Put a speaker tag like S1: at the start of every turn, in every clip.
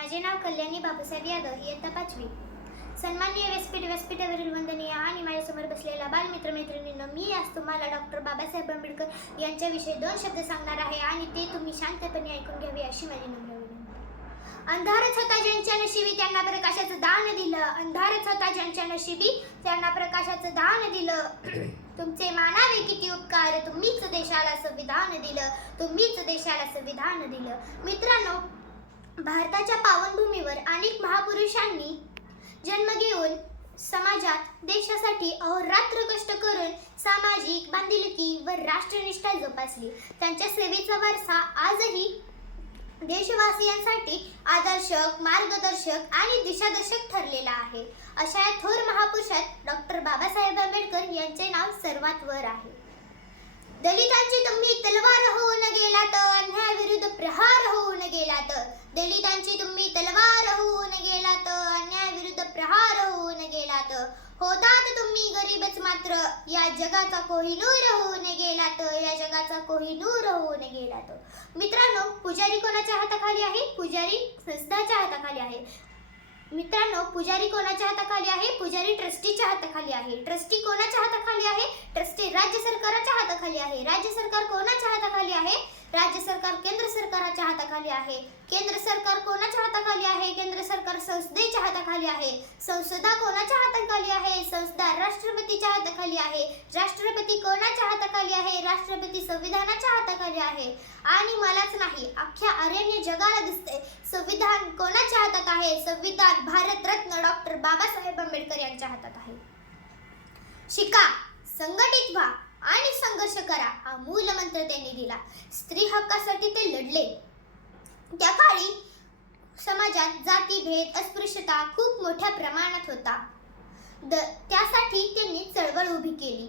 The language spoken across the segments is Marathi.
S1: माझे नाव कल्याणी बापूसाहेब यादव इयत्ता पाचवी. सन्माननीय व्यासपीठ व्यासपीठावरील वंदनीय आणि माझ्यासमोर बसलेला बालमित्र मैत्रिणीनं मी आज तुम्हाला डॉक्टर बाबासाहेब आंबेडकर यांच्याविषयी दोन शब्द सांगणार आहे आणि ते तुम्ही शांतपणे ऐकून घ्यावे अशी माझी नम्र विनंती. अंधारच होता ज्यांच्या नशिबी त्यांना प्रकाशाचं दान दिलं. अंधारच होता ज्यांच्या नशिबी त्यांना प्रकाशाचं दान दिलं. तुमचे मानावे किती उपकार. तुम्हीच देशाला संविधान दिलं. तुम्हीच देशाला संविधान दिलं. मित्र भारताच्या पावनभूमीवर अनेक महापुरुषांनी जन्म घेऊन समाजात देशासाठी अहोरात्र कष्ट करून सामाजिक बांधिलकी व राष्ट्रनिष्ठा जोपासली. त्यांच्या सेवेचा वारसा आजही देशवासियांसाठी आदर्शक मार्गदर्शक आणि दिशादर्शक ठरलेला आहे. अशा या थोर महापुरुषात डॉक्टर बाबासाहेब आंबेडकर यांचे नाव सर्वात वर आहे. दलितांची तुम्ही तलवार होऊन गेला तर दलितांची तुम्ही तलवार होऊन गेलात अन्यायाविरुद्ध प्रहार होऊन गेलात. होतात तुम्ही गरीबच मात्र या जगाचा कोहिनूर होऊन गेलात या जगाचा कोहिनूर होऊन गेलात. मित्रांनो पुजारी कोणाच्या हाताखाली आहे? पुजारी संस्थाच्या हाताखाली आहे. मित्रांनो पुजारी कोणाच्या हाताखाली आहे? पुजारी ट्रस्टीच्या हाताखाली आहे. ट्रस्टी कोणाच्या हाताखाली आहे? ट्रस्टी राज्य सरकाराच्या हाताखाली आहे. राज्य सरकार कोणाच्या हाताखाली आहे राज्य सरकार केंद्र सरकाराच्या हाताखाली आहे. केंद्र सरकार कोणाच्या हाताखाली आहे? केंद्र सरकार संसदेच्या हाताखाली आहे. संसदा कोणाच्या हाताखाली आहे? संसदा राष्ट्रपतीच्या हाताखाली आहे. राष्ट्रपती कोणाच्या हाताखाली आहे? राष्ट्रपती संविधानाच्या हाताखाली आहे. आणि मलाच नाही अख्ख्या अरण्य जगाला दिसते संविधान कोणाच्या हातात आहे? संविधान भारतरत्न डॉक्टर बाबासाहेब आंबेडकर यांच्या हातात आहे. शिका संघटित व्हा आणि संघर्ष करा हा मूल मंत्र त्यांनी दिला. स्त्री हक्कासाठी ते लढले. त्या काळी समाजात जातीभेद अस्पृश्यता खूप मोठ्या प्रमाणात होता. द त्यासाठी त्यांनी चळवळ उभी केली.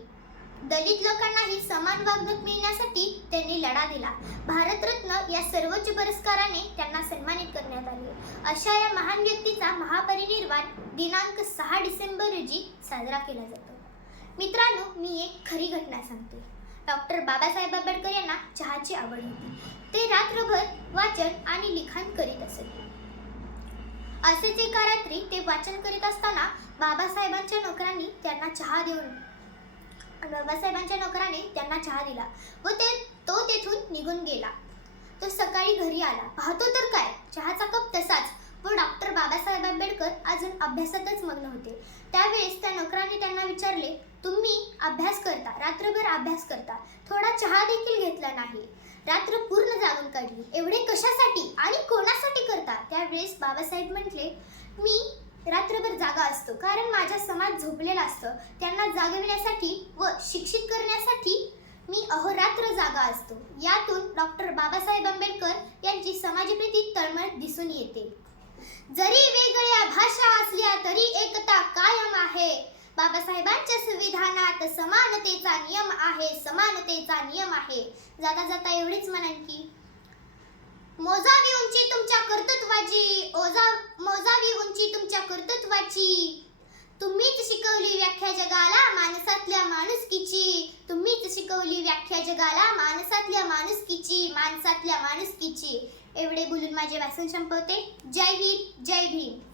S1: दलित लोकांनाही समान वागणूक मिळण्यासाठी त्यांनी लढा दिला. भारतरत्न या सर्वोच्च पुरस्काराने त्यांना सन्मानित करण्यात आले. अशा या महान व्यक्तीचा महापरिनिर्वाण दिनांक सहा डिसेंबर रोजी साजरा केला जातो. मित्रांनो मी एक खरी घटना सांगते डॉक्टर बाबासाहेब आंबेडकर यांना चहाची आवड होती. ते रात्रभर वाचन आणि लिखाण करीत असत असेच एका रात्री ते वाचन करीत असताना बाबासाहेबांच्या नोकरांनी त्यांना चहा देऊन बाबासाहेबांच्या नोकराने त्यांना चहा दिला व ते तो तेथून निघून गेला. तो सकाळी घरी आला. पाहतो तर काय? चहाचा कप तसाच व डॉक्टर बाबासाहेब आंबेडकर अजून अभ्यासातच मग्न होते. त्यावेळेस त्या नोकराने त्यांना विचारले तुम्ही अभ्यास करता रात्रभर अभ्यास करता. थोडा चहा देखील घेतला नाही. रात्र पूर्ण जागून काढली. एवढे कशासाठी आणि कोणासाठी करता? त्यावेळेस बाबासाहेब म्हटले मी रात्रभर जागा असतो. कारण माझा समाज झोपलेला असतं. त्यांना जागविण्यासाठी व शिक्षित करण्यासाठी मी अहोरात्र जागा असतो. यातून डॉक्टर बाबासाहेब आंबेडकर यांची समाजप्रीती तळमळ दिसून येते. जरी वेगळ्या भाषा असल्या तरी एकता कायम आहे. बाबासाहेबांच्या संविधानात समानतेचा नियम आहे समानतेचा नियम आहे. जाता जाता एवढीच म्हणन की मोजावी उंची तुमच्या कर्तृत्वाची ओजा मोजावी उंची तुमच्या कर्तृत्वाची. तुम्हीच शिकवली व्याख्या जगाला माणसातल्या माणुसकीची. तुम्हीच शिकवली व्याख्या जगाला माणसातल्या माणुसकीची माणसातल्या माणुसकीची. एवढे बोलून माझे वाचन संपवते. जय हिंद जय भीम.